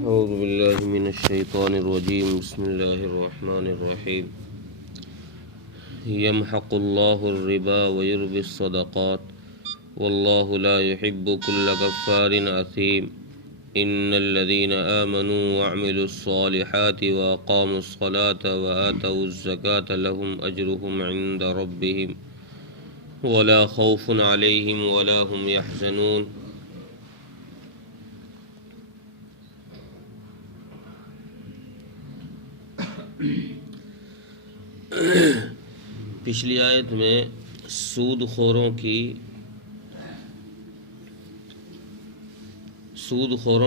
اعوذ باللہ من الشیطان الرجیم بسم اللہ الرحمن الرحیم یمحق اللہ الربا ویربی الصدقات واللہ لا يحب كل كفار اثیم ان الذین آمنوا وعملوا الصالحات واقاموا الصلاة وآتوا الزکاة لهم اجرهم عند ربهم ولا خوف علیہم ولا هم يحزنون۔ پچھلی آیت میں سود خوروں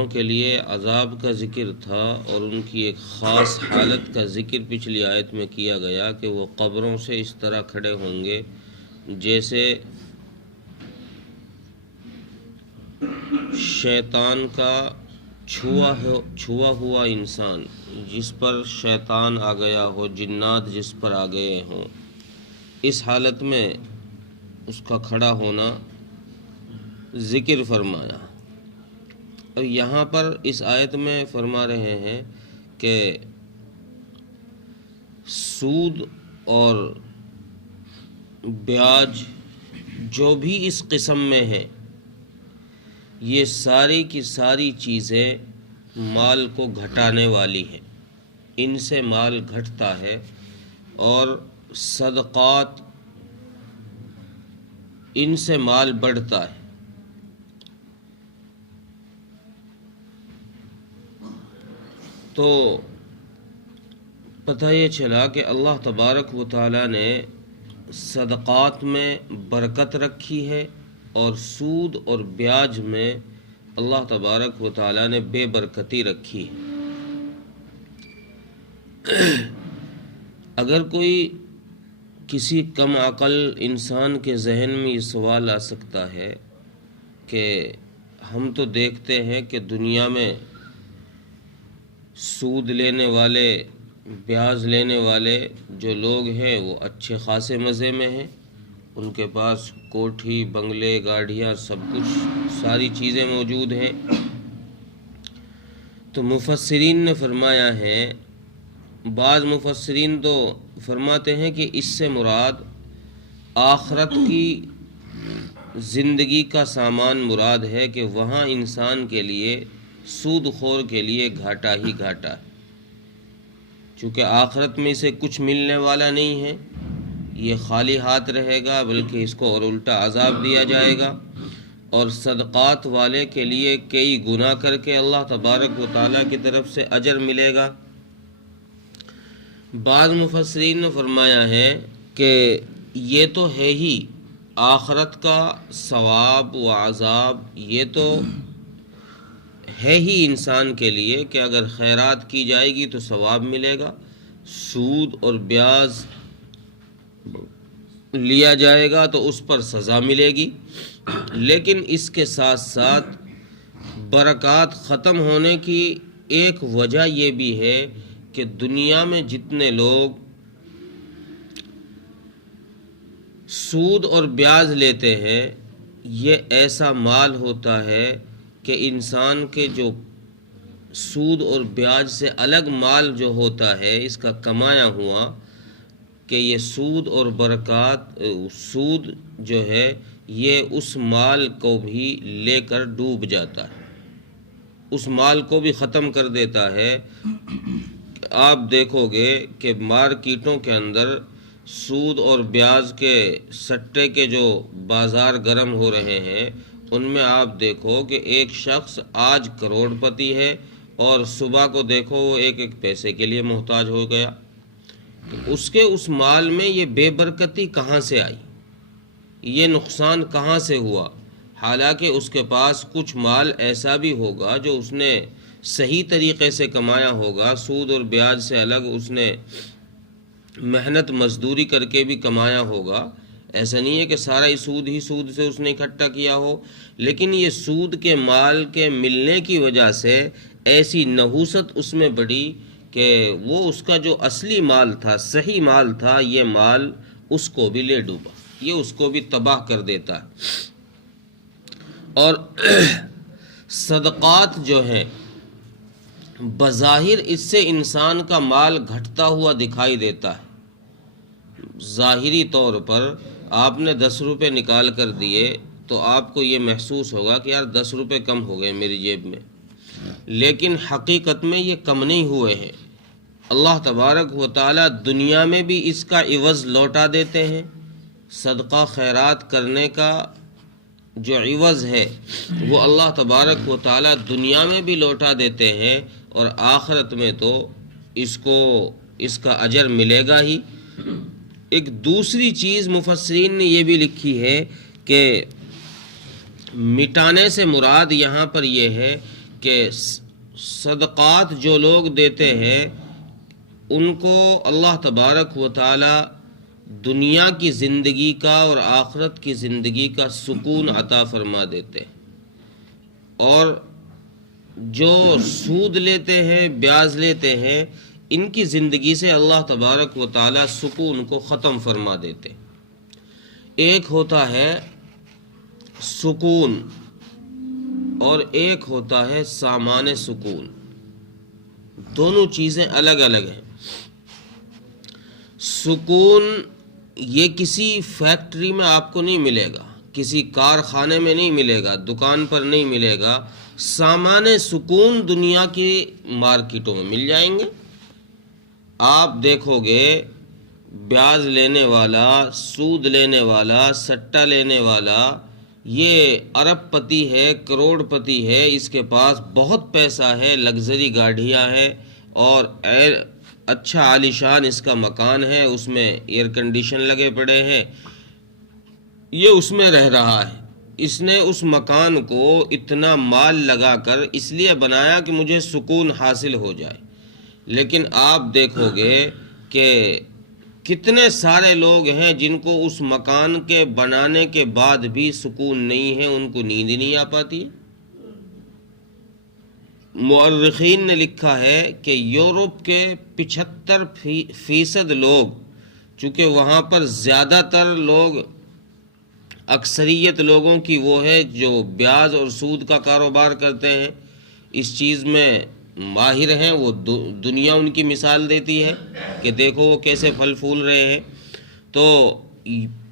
کے لیے عذاب کا ذکر تھا اور ان کی ایک خاص حالت کا ذکر پچھلی آیت میں کیا گیا کہ وہ قبروں سے اس طرح کھڑے ہوں گے جیسے شیطان کا چھوا ہوا انسان جس پر شیطان آ گیا ہو، جنات جس پر آ گئے ہوں، اس حالت میں اس کا کھڑا ہونا ذکر فرمایا۔ اور یہاں پر اس آیت میں فرما رہے ہیں کہ سود اور بیاج جو بھی اس قسم میں ہیں، یہ ساری کی ساری چیزیں مال کو گھٹانے والی ہیں، ان سے مال گھٹتا ہے، اور صدقات ان سے مال بڑھتا ہے۔ تو پتہ یہ چلا کہ اللہ تبارک و تعالی نے صدقات میں برکت رکھی ہے اور سود اور بیاج میں اللہ تبارک و تعالی نے بے برکتی رکھی ہے۔ اگر کوئی کسی کم عقل انسان کے ذہن میں یہ سوال آ سکتا ہے کہ ہم تو دیکھتے ہیں کہ دنیا میں سود لینے والے، بیاج لینے والے جو لوگ ہیں وہ اچھے خاصے مزے میں ہیں، ان کے پاس کوٹھی، بنگلے، گاڑیاں، سب کچھ، ساری چیزیں موجود ہیں۔ تو مفسرین نے فرمایا ہے، بعض مفسرین تو فرماتے ہیں کہ اس سے مراد آخرت کی زندگی کا سامان مراد ہے کہ وہاں انسان کے لیے، سود خور کے لیے گھاٹا ہی گھاٹا ہے، چونکہ آخرت میں اسے کچھ ملنے والا نہیں ہے، یہ خالی ہاتھ رہے گا، بلکہ اس کو اور الٹا عذاب دیا جائے گا۔ اور صدقات والے کے لیے کئی گناہ کر کے اللہ تبارک و تعالیٰ کی طرف سے اجر ملے گا۔ بعض مفسرین نے فرمایا ہے کہ یہ تو ہے ہی آخرت کا ثواب و عذاب، یہ تو ہے ہی انسان کے لیے کہ اگر خیرات کی جائے گی تو ثواب ملے گا، سود اور بیاج لیا جائے گا تو اس پر سزا ملے گی، لیکن اس کے ساتھ ساتھ برکات ختم ہونے کی ایک وجہ یہ بھی ہے کہ دنیا میں جتنے لوگ سود اور بیاج لیتے ہیں، یہ ایسا مال ہوتا ہے کہ انسان کے جو سود اور بیاج سے الگ مال جو ہوتا ہے اس کا کمایا ہوا، کہ یہ سود اور برکات، سود جو ہے یہ اس مال کو بھی لے کر ڈوب جاتا ہے، اس مال کو بھی ختم کر دیتا ہے۔ آپ دیکھو گے کہ مارکیٹوں کے اندر سود اور بیاج کے سٹے کے جو بازار گرم ہو رہے ہیں، ان میں آپ دیکھو کہ ایک شخص آج کروڑ پتی ہے اور صبح کو دیکھو وہ ایک ایک پیسے کے لیے محتاج ہو گیا۔ تو اس کے اس مال میں یہ بے برکتی کہاں سے آئی، یہ نقصان کہاں سے ہوا؟ حالانکہ اس کے پاس کچھ مال ایسا بھی ہوگا جو اس نے صحیح طریقے سے کمایا ہوگا، سود اور بیاج سے الگ اس نے محنت مزدوری کر کے بھی کمایا ہوگا، ایسا نہیں ہے کہ سارا ہی سود سے اس نے اکٹھا کیا ہو، لیکن یہ سود کے مال کے ملنے کی وجہ سے ایسی نحوست اس میں بڑھی کہ وہ اس کا جو اصلی مال تھا، صحیح مال تھا، یہ مال اس کو بھی لے ڈوبا، یہ اس کو بھی تباہ کر دیتا ہے۔ اور صدقات جو ہیں بظاہر اس سے انسان کا مال گھٹتا ہوا دکھائی دیتا ہے۔ ظاہری طور پر آپ نے 10 روپے نکال کر دیے تو آپ کو یہ محسوس ہوگا کہ یار 10 روپے کم ہو گئے میری جیب میں، لیکن حقیقت میں یہ کم نہیں ہوئے ہیں۔ اللہ تبارک و تعالیٰ دنیا میں بھی اس کا عوض لوٹا دیتے ہیں۔ صدقہ خیرات کرنے کا جو عوض ہے وہ اللہ تبارک و تعالیٰ دنیا میں بھی لوٹا دیتے ہیں، اور آخرت میں تو اس کا اجر ملے گا ہی۔ ایک دوسری چیز مفسرین نے یہ بھی لکھی ہے کہ مٹانے سے مراد یہاں پر یہ ہے کہ صدقات جو لوگ دیتے ہیں ان کو اللہ تبارک و تعالی دنیا کی زندگی کا اور آخرت کی زندگی کا سکون عطا فرما دیتے ہیں، اور جو سود لیتے ہیں، بیاج لیتے ہیں، ان کی زندگی سے اللہ تبارک و تعالی سکون کو ختم فرما دیتے ہیں۔ ایک ہوتا ہے سکون اور ایک ہوتا ہے سامان سکون، دونوں چیزیں الگ الگ ہیں۔ سکون یہ کسی فیکٹری میں آپ کو نہیں ملے گا، کسی کارخانے میں نہیں ملے گا، دکان پر نہیں ملے گا۔ سامان سکون دنیا کی مارکیٹوں میں مل جائیں گے۔ آپ دیکھو گے بیاج لینے والا، سود لینے والا، سٹا لینے والا، یہ ارب پتی ہے، کروڑ پتی ہے، اس کے پاس بہت پیسہ ہے، لگژری گاڑیاں ہیں، اور اچھا عالیشان اس کا مکان ہے، اس میں ایئر کنڈیشن لگے پڑے ہیں، یہ اس میں رہ رہا ہے۔ اس نے اس مکان کو اتنا مال لگا کر اس لیے بنایا کہ مجھے سکون حاصل ہو جائے، لیکن آپ دیکھو گے کہ کتنے سارے لوگ ہیں جن کو اس مکان کے بنانے کے بعد بھی سکون نہیں ہے، ان کو نیند نہیں آ پاتی۔ مورخین نے لکھا ہے کہ یورپ کے 75% لوگ، چونکہ وہاں پر زیادہ تر لوگ، اکثریت لوگوں کی وہ ہے جو بیاج اور سود کا کاروبار کرتے ہیں، اس چیز میں ماہر ہیں، وہ دنیا ان کی مثال دیتی ہے کہ دیکھو وہ کیسے پھل پھول رہے ہیں۔ تو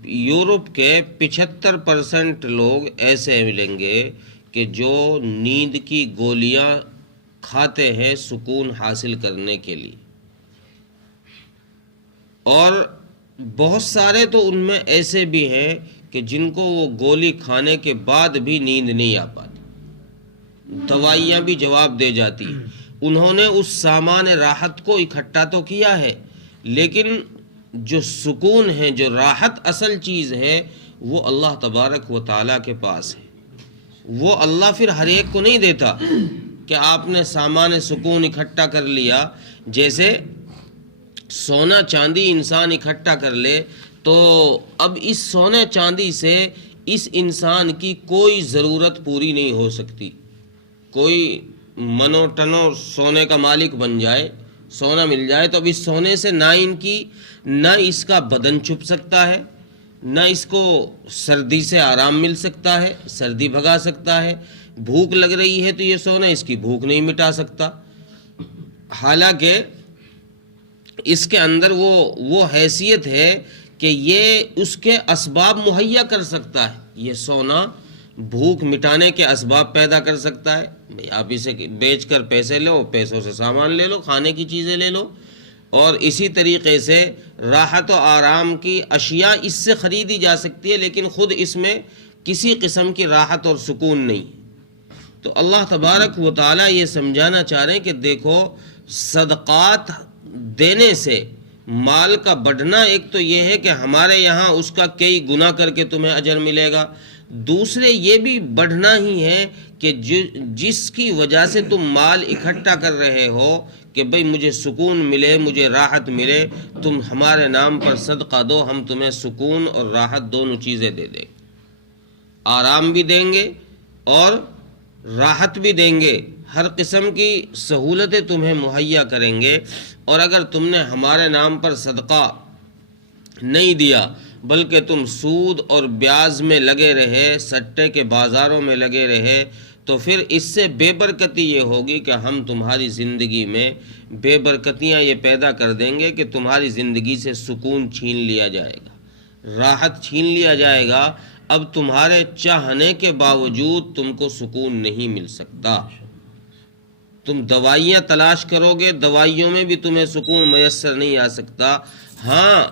یورپ کے 75% لوگ ایسے ملیں گے کہ جو نیند کی گولیاں کھاتے ہیں سکون حاصل کرنے کے لیے، اور بہت سارے تو ان میں ایسے بھی ہیں کہ جن کو وہ گولی کھانے کے بعد بھی نیند نہیں آ پاتی، دوائیاں بھی جواب دے جاتی ہیں۔ انہوں نے اس سامان راحت کو اکٹھا تو کیا ہے، لیکن جو سکون ہے، جو راحت اصل چیز ہے، وہ اللہ تبارک و تعالیٰ کے پاس ہے۔ وہ اللہ پھر ہر ایک کو نہیں دیتا کہ آپ نے سامان سکون اکٹھا کر لیا، جیسے سونا چاندی انسان اکٹھا کر لے تو اب اس سونے چاندی سے اس انسان کی کوئی ضرورت پوری نہیں ہو سکتی۔ کوئی منو ٹنو سونے کا مالک بن جائے، سونا مل جائے، تو اب اس سونے سے نہ اس کا بدن چھپ سکتا ہے، نہ اس کو سردی سے آرام مل سکتا ہے، سردی بھگا سکتا ہے، بھوک لگ رہی ہے تو یہ سونا اس کی بھوک نہیں مٹا سکتا، حالانکہ اس کے اندر وہ حیثیت ہے کہ یہ اس کے اسباب مہیا کر سکتا ہے۔ یہ سونا بھوک مٹانے کے اسباب پیدا کر سکتا ہے۔ آپ اسے بیچ کر پیسے لو، پیسوں سے سامان لے لو، کھانے کی چیزیں لے لو، اور اسی طریقے سے راحت و آرام کی اشیاء اس سے خریدی جا سکتی ہے، لیکن خود اس میں کسی قسم کی راحت اور سکون نہیں۔ تو اللہ تبارک و تعالیٰ یہ سمجھانا چاہ رہے ہیں کہ دیکھو، صدقات دینے سے مال کا بڑھنا ایک تو یہ ہے کہ ہمارے یہاں اس کا کئی گنا کر کے تمہیں اجر ملے گا، دوسرے یہ بھی بڑھنا ہی ہے کہ جس کی وجہ سے تم مال اکٹھا کر رہے ہو کہ بھئی مجھے سکون ملے، مجھے راحت ملے، تم ہمارے نام پر صدقہ دو، ہم تمہیں سکون اور راحت دونوں چیزیں دے دیں، آرام بھی دیں گے اور راحت بھی دیں گے، ہر قسم کی سہولتیں تمہیں مہیا کریں گے۔ اور اگر تم نے ہمارے نام پر صدقہ نہیں دیا بلکہ تم سود اور بیاج میں لگے رہے، سٹے کے بازاروں میں لگے رہے، تو پھر اس سے بے برکتی یہ ہوگی کہ ہم تمہاری زندگی میں بے برکتیاں یہ پیدا کر دیں گے کہ تمہاری زندگی سے سکون چھین لیا جائے گا، راحت چھین لیا جائے گا۔ اب تمہارے چاہنے کے باوجود تم کو سکون نہیں مل سکتا۔ تم دوائیاں تلاش کرو گے، دوائیوں میں بھی تمہیں سکون میسر نہیں آ سکتا۔ ہاں،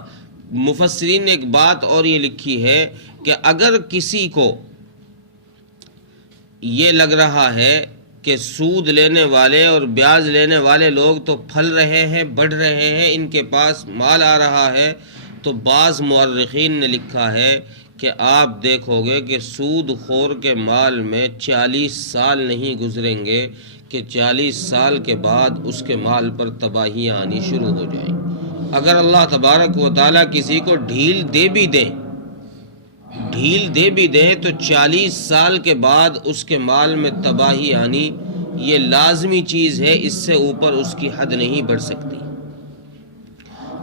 مفسرین نے ایک بات اور یہ لکھی ہے کہ اگر کسی کو یہ لگ رہا ہے کہ سود لینے والے اور بیاج لینے والے لوگ تو پھل رہے ہیں، بڑھ رہے ہیں، ان کے پاس مال آ رہا ہے، تو بعض مورخین نے لکھا ہے کہ آپ دیکھو گے کہ سود خور کے مال میں 40 سال نہیں گزریں گے کہ 40 سال کے بعد اس کے مال پر تباہیاں آنی شروع ہو جائیں۔ اگر اللہ تبارک و تعالیٰ کسی کو ڈھیل دے بھی دیں تو 40 سال کے بعد اس کے مال میں تباہی آنی یہ لازمی چیز ہے، اس سے اوپر اس کی حد نہیں بڑھ سکتی۔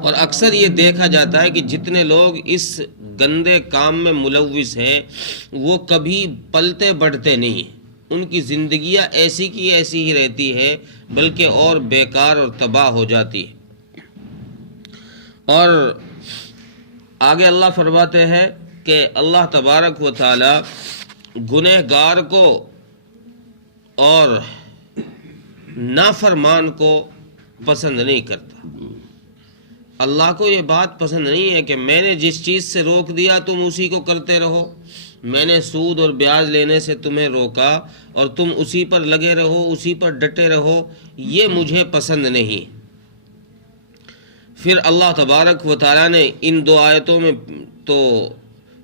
اور اکثر یہ دیکھا جاتا ہے کہ جتنے لوگ اس گندے کام میں ملوث ہیں وہ کبھی پلتے بڑھتے نہیں ہیں، ان کی زندگیاں ایسی کی ایسی ہی رہتی ہے، بلکہ اور بیکار اور تباہ ہو جاتی ہے۔ اور آگے اللہ فرماتے ہیں کہ اللہ تبارک و تعالی گنہگار کو اور نافرمان کو پسند نہیں کرتا۔ اللہ کو یہ بات پسند نہیں ہے کہ میں نے جس چیز سے روک دیا تم اسی کو کرتے رہو، میں نے سود اور بیاج لینے سے تمہیں روکا اور تم اسی پر لگے رہو، اسی پر ڈٹے رہو، یہ مجھے پسند نہیں۔ پھر اللہ تبارک و تعالیٰ نے ان دو آیتوں میں تو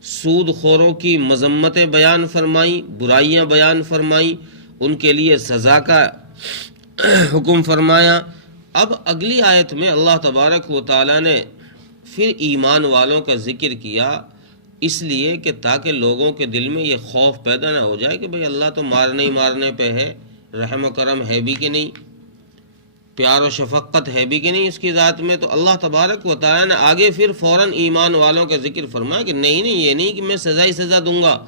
سود خوروں کی مذمتیں بیان فرمائیں، برائیاں بیان فرمائیں، ان کے لیے سزا کا حکم فرمایا۔ اب اگلی آیت میں اللہ تبارک و تعالیٰ نے پھر ایمان والوں کا ذکر کیا، اس لیے کہ تاکہ لوگوں کے دل میں یہ خوف پیدا نہ ہو جائے کہ بھئی اللہ تو مارنے ہی مارنے پہ ہے، رحم و کرم ہے بھی کہ نہیں، پیار و شفقت ہے بھی کہ نہیں اس کی ذات میں۔ تو اللہ تبارک و تعالیٰ نے آگے پھر فوراً ایمان والوں کا ذکر فرمایا کہ نہیں یہ نہیں کہ میں سزا ہی سزا دوں گا،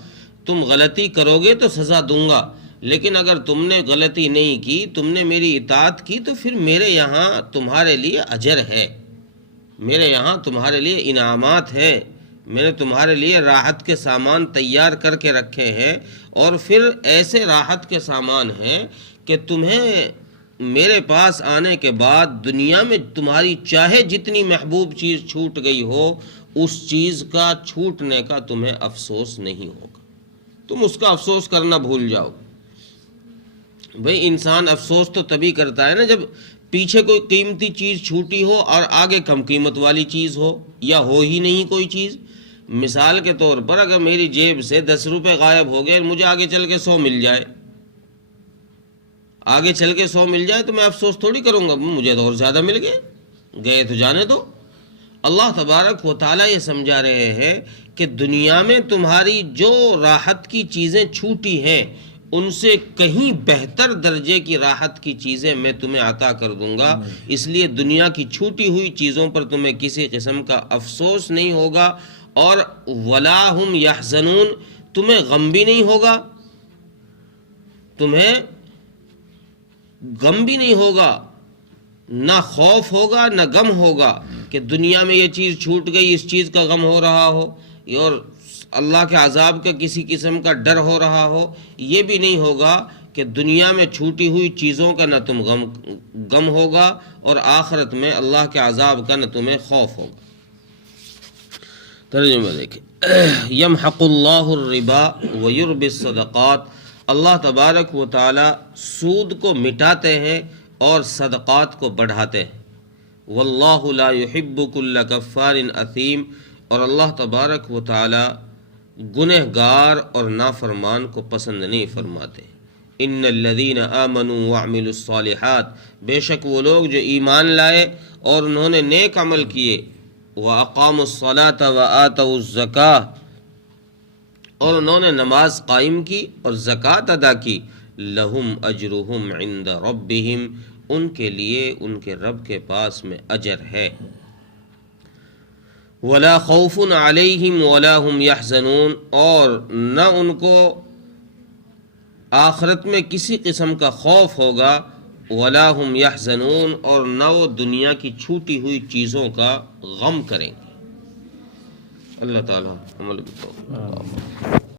تم غلطی کرو گے تو سزا دوں گا، لیکن اگر تم نے غلطی نہیں کی، تم نے میری اطاعت کی، تو پھر میرے یہاں تمہارے لیے اجر ہے، میرے یہاں تمہارے لیے انعامات ہیں، میں نے تمہارے لیے راحت کے سامان تیار کر کے رکھے ہیں، اور پھر ایسے راحت کے سامان ہیں کہ تمہیں میرے پاس آنے کے بعد دنیا میں تمہاری چاہے جتنی محبوب چیز چھوٹ گئی ہو، اس چیز کا چھوٹنے کا تمہیں افسوس نہیں ہوگا، تم اس کا افسوس کرنا بھول جاؤ۔ بھئی انسان افسوس تو تبھی کرتا ہے نا جب پیچھے کوئی قیمتی چیز چھوٹی ہو اور آگے کم قیمت والی چیز ہو، یا ہو ہی نہیں کوئی چیز۔ مثال کے طور پر اگر میری جیب سے 10 روپے غائب ہو گئے، مجھے آگے چل کے 100 مل جائے، آگے چل کے 100 مل جائے تو میں افسوس تھوڑی کروں گا مجھے تو اور زیادہ مل گئے تو جانے دو۔ اللہ تبارک و تعالیٰ یہ سمجھا رہے ہیں کہ دنیا میں تمہاری جو راحت کی چیزیں چھوٹی ہیں، ان سے کہیں بہتر درجے کی راحت کی چیزیں میں تمہیں عطا کر دوں گا، اس لیے دنیا کی چھوٹی ہوئی چیزوں پر تمہیں کسی قسم کا افسوس نہیں ہوگا، اور ولا ہم یحزنون، تمہیں غم بھی نہیں ہوگا، تمہیں غم بھی نہیں ہوگا، نہ خوف ہوگا نہ غم ہوگا کہ دنیا میں یہ چیز چھوٹ گئی، اس چیز کا غم ہو رہا ہو، اور اللہ کے عذاب کا کسی قسم کا ڈر ہو رہا ہو، یہ بھی نہیں ہوگا کہ دنیا میں چھوٹی ہوئی چیزوں کا نہ تم غم ہوگا، اور آخرت میں اللہ کے عذاب کا نہ تمہیں خوف ہوگا۔ ترجمہ دیکھیں، یمحق اللہ الربا ویربی الصدقات، اللہ تبارک و تعالی سود کو مٹاتے ہیں اور صدقات کو بڑھاتے ہیں۔ واللہ لا يحب كل کفار اثیم، اور اللہ تبارک و تعالی گنہگار اور نافرمان کو پسند نہیں فرماتے۔ ان الذین آمنوا وعملوا الصالحات، بے شک وہ لوگ جو ایمان لائے اور انہوں نے نیک عمل کیے، واقاموا الصلاة وآتوا الزکاة، اور انہوں نے نماز قائم کی اور زکوٰۃ ادا کی، لہم اجرہم عند ربہم، ان کے لیے ان کے رب کے پاس میں اجر ہے۔ ولا خوف علیہم ولا هم یحزنون، اور نہ ان کو آخرت میں کسی قسم کا خوف ہوگا، ولا ہم یحزنون، اور نہ وہ دنیا کی چھوٹی ہوئی چیزوں کا غم کریں گے۔ اللہ تعالی عمل کی توفیق عطا فرمائے۔